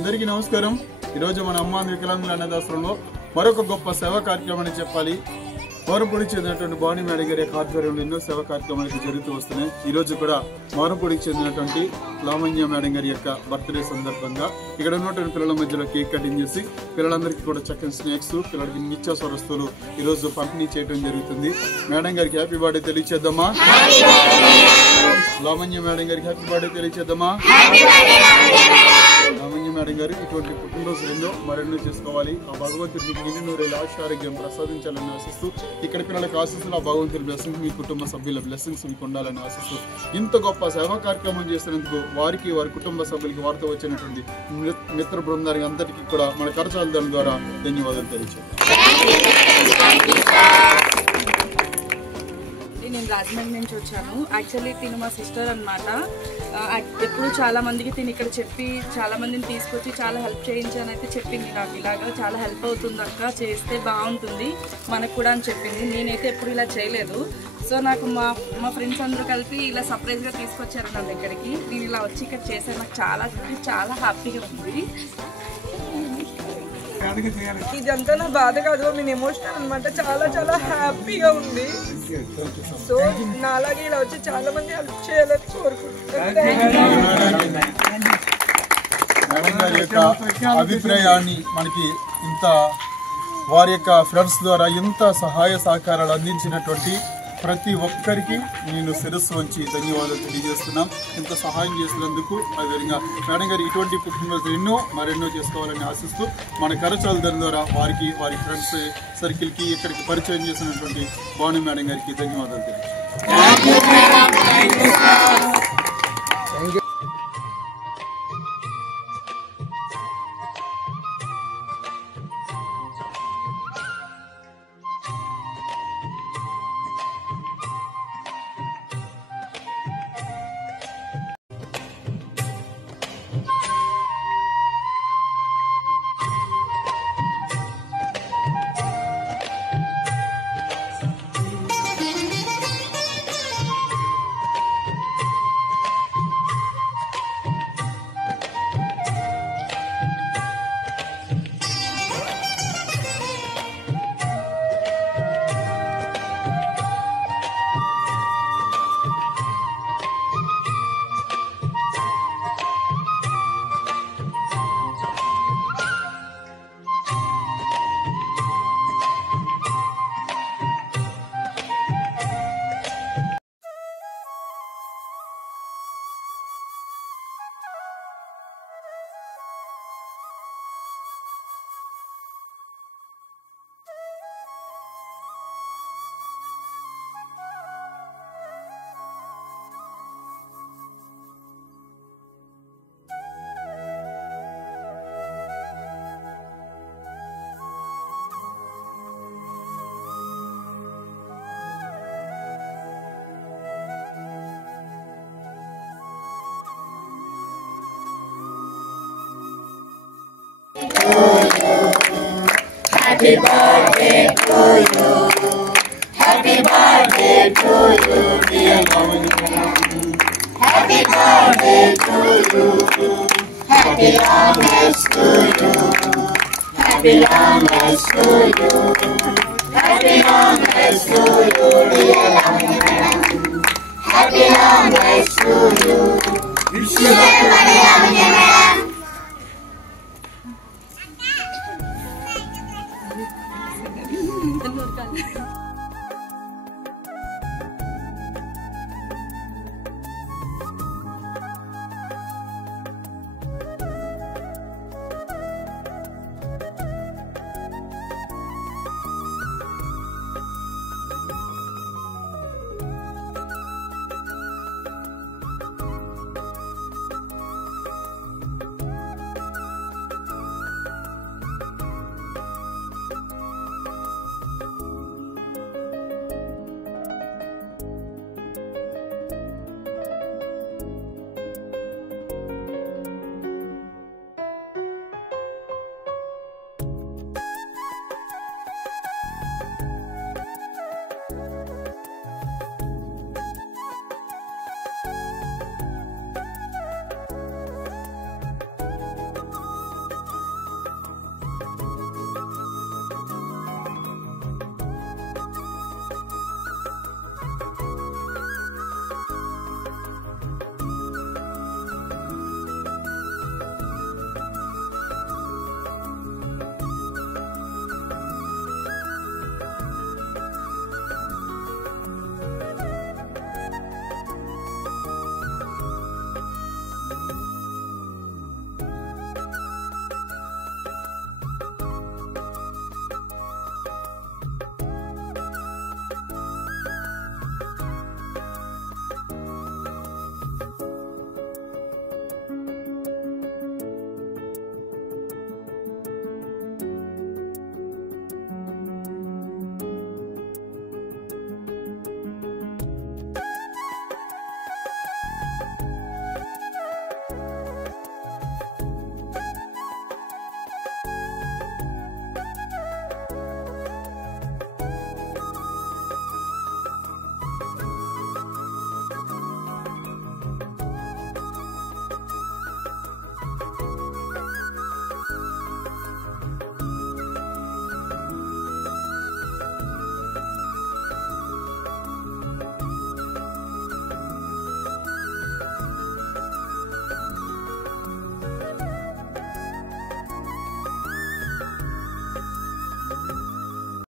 అందరికీ నమస్కారం। ఈ రోజు మన అమ్మ వికలాంగుల అనాథాశ్రమంలో మరొక గొప్ప సేవా కార్యక్రమాన్ని చెప్పాలి। మారంపూడికి చెందినటువంటి భవానీ మేడం గారి ఆధ్వర్యంలో ఎన్నో సేవా కార్యక్రమాలు జరుగుతూ వస్తున్నాయి। ఈ రోజు కూడా మారంపూడికి చెందినటువంటి లావణ్య మేడం గారి యొక్క బర్త్డే సందర్భంగా ఇక్కడ ఉన్నటువంటి పిల్లల మధ్యలో కేక్ కటింగ్ చేసి పిల్లలందరికీ కూడా చక్కని స్నాక్స్, పిల్లలకి నిత్యావసర వస్తువులు ఈ రోజు పంపిణీ చేయడం జరుగుతుంది। మేడం గారికి హ్యాపీ బర్త్డే తెలియచేద్దామా? లావణ్య మేడం గారికి హ్యాపీ బర్త్డే తెలియచేద్దామా? లావణ్య మేడం గారు ఇటువంటి పుట్టినరోజు ఎన్నో మరెన్నో చేసుకోవాలి। ఆ భగవంతుడు మీకు నిండు నూరేళ్ళ ఆరోగ్యం ప్రసాదించాలని ఆశిస్తూ ఇక్కడ పిల్లలకు ఆశిస్తున్న ఆ భగవంతుడి బ్లెస్సింగ్స్ మీ కుటుంబ సభ్యుల బ్లెస్సింగ్స్ మీకు ఉండాలని ఆశిస్తూ ఇంత గొప్ప సేవా కార్యక్రమం చేస్తున్నందుకు వారికి వారి కుటుంబ సభ్యులకి వారితో వచ్చినటువంటి మిత్ర బృందానికి అందరికీ కూడా మన కరచాల దళం ద్వారా ధన్యవాదాలు తెలియజేస్తాం। నేను రాజమండ్రి నుంచి వచ్చాను। యాక్చువల్లీ తిను మా సిస్టర్ అనమాట। ఎప్పుడు చాలా మందికి తిని ఇక్కడ చెప్పి చాలా మందిని తీసుకొచ్చి చాలా హెల్ప్ చేయించాను అయితే చెప్పింది నాకు ఇలాగా చాలా హెల్ప్ అవుతుంది అక్క, చేస్తే బాగుంటుంది మనకు కూడా అని చెప్పింది। నేనైతే ఎప్పుడు ఇలా చేయలేదు। సో నాకు మా ఫ్రెండ్స్ అందరూ కలిపి ఇలా సర్ప్రైజ్గా తీసుకొచ్చారు నా దగ్గరికి। నేను ఇలా వచ్చి ఇక్కడ చేశాను, నాకు చాలా హ్యాపీగా ఉంది। ఇదంతా నా బాధ కాదు, నేను ఎమోషనల్ అనమాట, చాలా హ్యాపీగా ఉంది। సో నా అలాగే ఇలా వచ్చి చాలా మంది హెల్ప్ చేయాలని కోరుకుంటున్నాను। అభిప్రాయాన్ని మనకి ఇంత వారి యొక్క ఫ్రెండ్స్ ద్వారా ఇంత సహాయ సహకారాలు అందించినటువంటి ప్రతి ఒక్కరికి నేను శిరస్సు వంచి ధన్యవాదాలు తెలియజేస్తున్నాం। ఇంత సహాయం చేసినందుకు అదేవిధంగా మేడం గారు ఇటువంటి పుట్టినరోజు ఎన్నో మరెన్నో చేసుకోవాలని ఆశిస్తూ మన కరచాల దళం ద్వారా వారికి వారి ఫ్రెండ్స్ సర్కిల్కి ఇక్కడికి పరిచయం చేసినటువంటి భవానీ మేడం గారికి ధన్యవాదాలు తెలియజేస్తున్నాం। Happy birthday to you. Happy birthday to you, dear Lavanya. Happy birthday to you. Happy long life to you. Happy long life to you. Happy long life to you, dear Lavanya. Happy long life to you. Wish you happy Lavanya. ధన్యవాదాలు।